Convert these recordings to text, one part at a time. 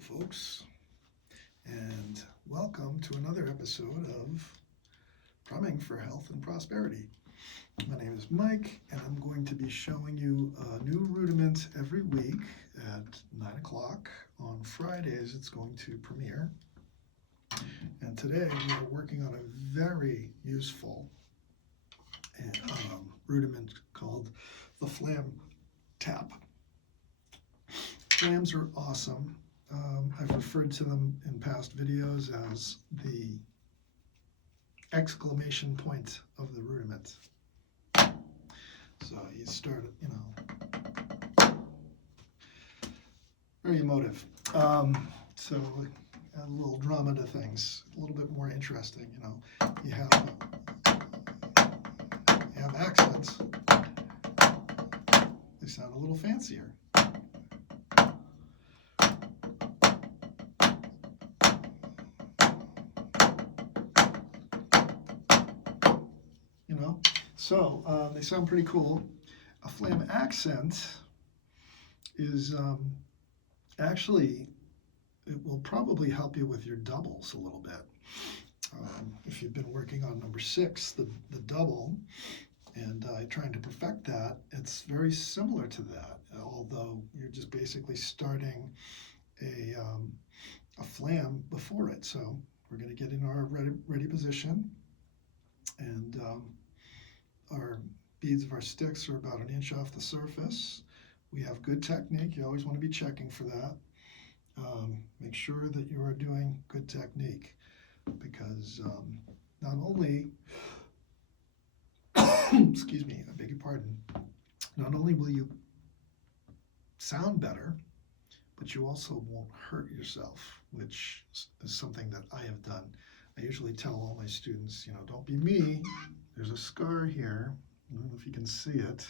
folks, and welcome to another episode of Drumming for Health and Prosperity. My name is Mike, and I'm going to be showing you a new rudiment every week at 9 o'clock. On Fridays, it's going to premiere. And today, we are working on a very useful rudiment called the flam tap. Flams are awesome. I've referred to them in past videos as the exclamation point of the rudiment. So you start, very emotive. So add a little drama to things, a little bit more interesting. You have accents. They sound a little fancier. So they sound pretty cool. A flam accent is actually, it will probably help you with your doubles a little bit. If you've been working on number 6, the double, and trying to perfect that, it's very similar to that, although you're just basically starting a flam before it. So we're going to get in our ready position, and our beads of our sticks are about 1 inch off the surface. We have good technique. You always want to be checking for that. Make sure that you are doing good technique, because not only, excuse me, I beg your pardon, not only will you sound better, but you also won't hurt yourself, which is something that I have done. I usually tell all my students, don't be me. There's a scar here. I don't know if you can see it.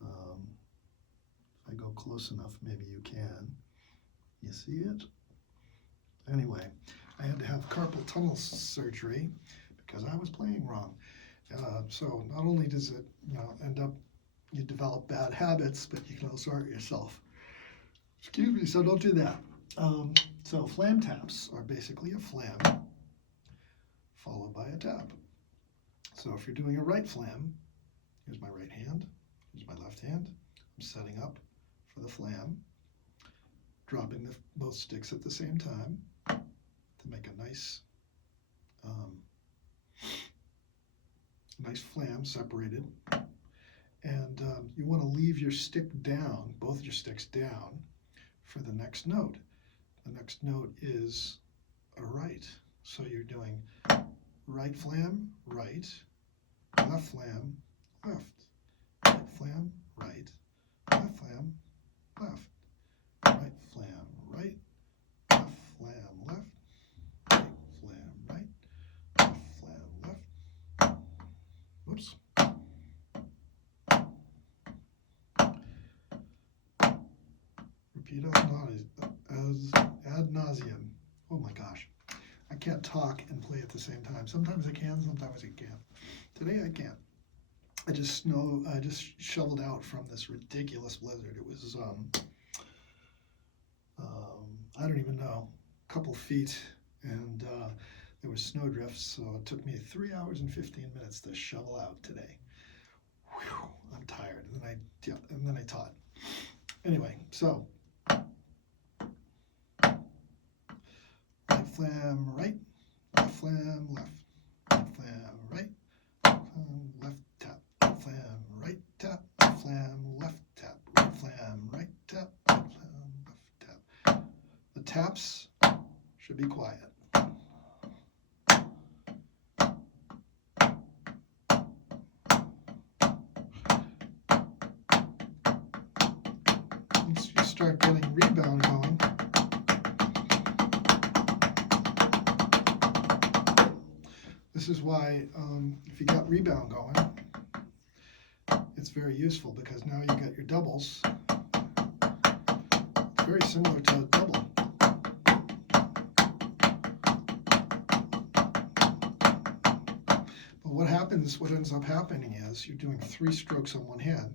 If I go close enough, maybe you can. You see it? Anyway, I had to have carpal tunnel surgery because I was playing wrong. So not only does it, end up, you develop bad habits, but you can also hurt yourself. Excuse me, so don't do that. So flam taps are basically a flam followed by a tap. So if you're doing a right flam, here's my right hand, here's my left hand. I'm setting up for the flam, dropping both sticks at the same time to make a nice flam separated. And you want to leave your stick down, both your sticks down, for the next note. The next note is a right. So you're doing right flam, right, left flam, left, right flam, right, left flam, left, right flam, right, left flam, left, right flam, right, left flam, left. Whoops. Repeat ad nauseum. Oh my gosh. I can't talk and play at the same time. Sometimes I can, sometimes I can't. Today I can't. I just shoveled out from this ridiculous blizzard. It was, I don't even know, a couple feet, and there was snow drifts, so it took me 3 hours and 15 minutes to shovel out today. Whew, I'm tired, and then I taught. Anyway, so right flam right, left flam left, right flam right, left tap, right flam right tap, right flam left tap, right flam right tap, right flam left tap. The taps should be quiet. Once you start getting rebound going, this is why if you got rebound going, it's very useful, because now you got your doubles. It's very similar to a double. But what ends up happening is you're doing 3 strokes on one hand.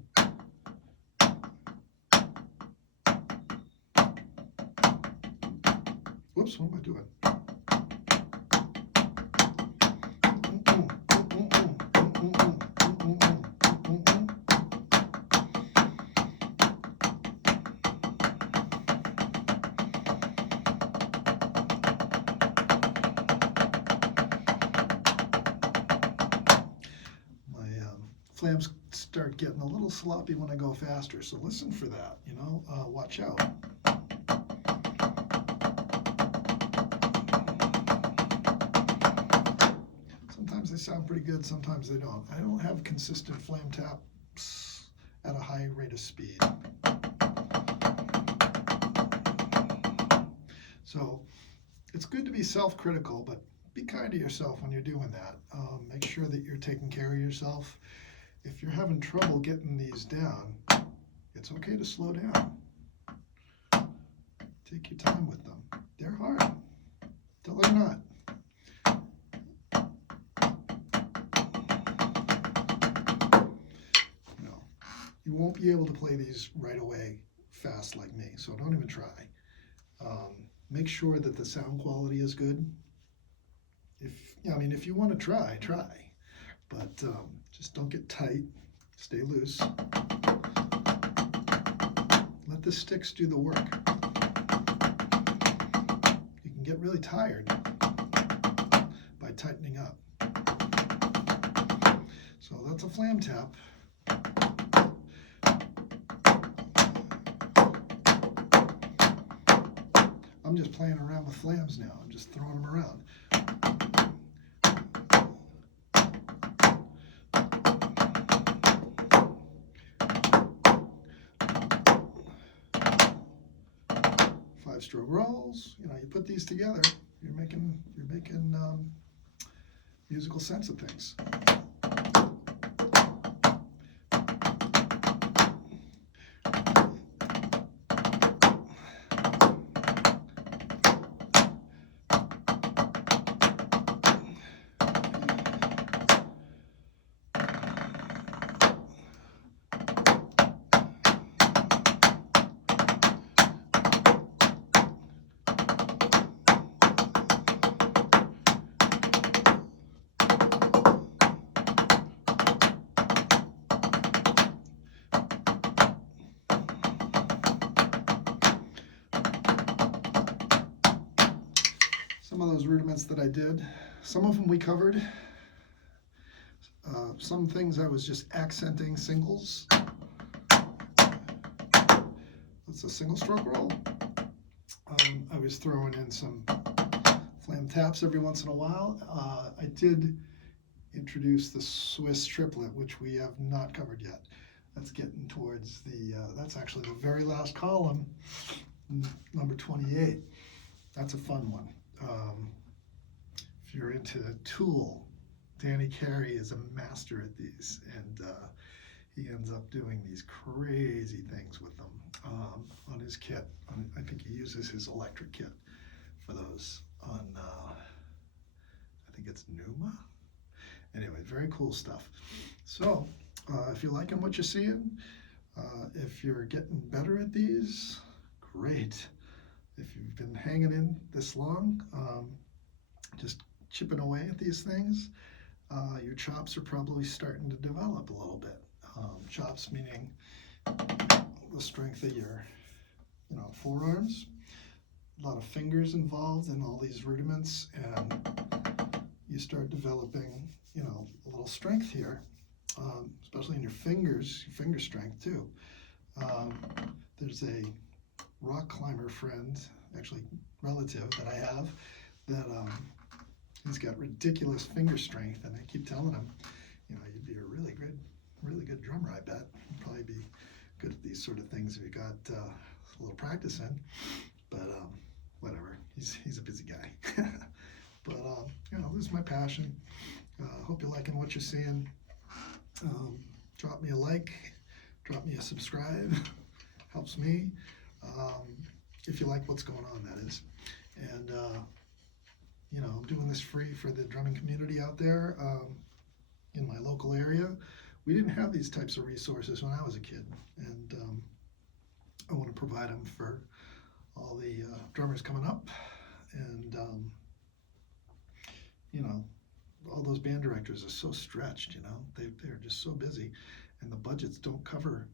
Oops, what am I doing? Flams start getting a little sloppy when I go faster, so listen for that, you know, watch out. Sometimes they sound pretty good, sometimes they don't. I don't have consistent flam taps at a high rate of speed. So it's good to be self-critical, but be kind to yourself when you're doing that. Make sure that you're taking care of yourself. If you're having trouble getting these down, it's okay to slow down. Take your time with them. They're hard, till they're not. You won't be able to play these right away fast like me, so don't even try. Make sure that the sound quality is good. If you want to try, but just don't get tight. Stay loose. Let the sticks do the work. You can get really tired by tightening up. So that's a flam tap. I'm just playing around with flams now. I'm just throwing them around. 5-stroke rolls. You know, you put these together, you're making musical sense of things. Some of those rudiments that I did, some of them we covered. Some things I was just accenting singles. That's a single stroke roll. I was throwing in some flam taps every once in a while. I did introduce the Swiss triplet, which we have not covered yet. That's getting towards the, that's actually the very last column, number 28. That's a fun one. If you're into Tool, Danny Carey is a master at these, and he ends up doing these crazy things with them on his kit. I think he uses his electric kit for those on, I think it's Numa. Anyway, very cool stuff. So if you're liking what you're seeing, if you're getting better at these, great. If you've been hanging in this long, just chipping away at these things, your chops are probably starting to develop a little bit. Chops meaning the strength of your, forearms. A lot of fingers involved in all these rudiments, and you start developing, a little strength here, especially in your fingers, your finger strength too. There's a rock climber friend, actually relative that I have, that he's got ridiculous finger strength, and I keep telling him, you'd be a really good drummer, I bet. You'd probably be good at these sort of things if you got a little practice in, but whatever, he's a busy guy. But this is my passion. Hope you're liking what you're seeing. Drop me a like, drop me a subscribe, helps me. If you like what's going on, that is. And, I'm doing this free for the drumming community out there in my local area. We didn't have these types of resources when I was a kid, and I want to provide them for all the drummers coming up, And, you know, all those band directors are so stretched, you know, they're just so busy, and the budgets don't cover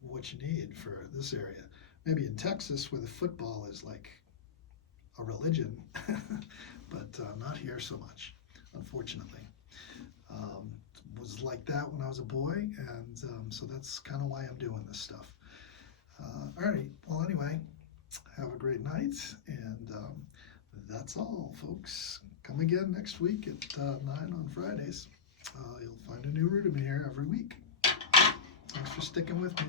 what you need for this area. Maybe in Texas, where the football is like a religion, but not here so much, unfortunately. It was like that when I was a boy, and so that's kind of why I'm doing this stuff. All right, well, anyway, have a great night, and that's all, folks. Come again next week at 9 on Fridays. You'll find a new Rudiment here every week. Thanks for sticking with me.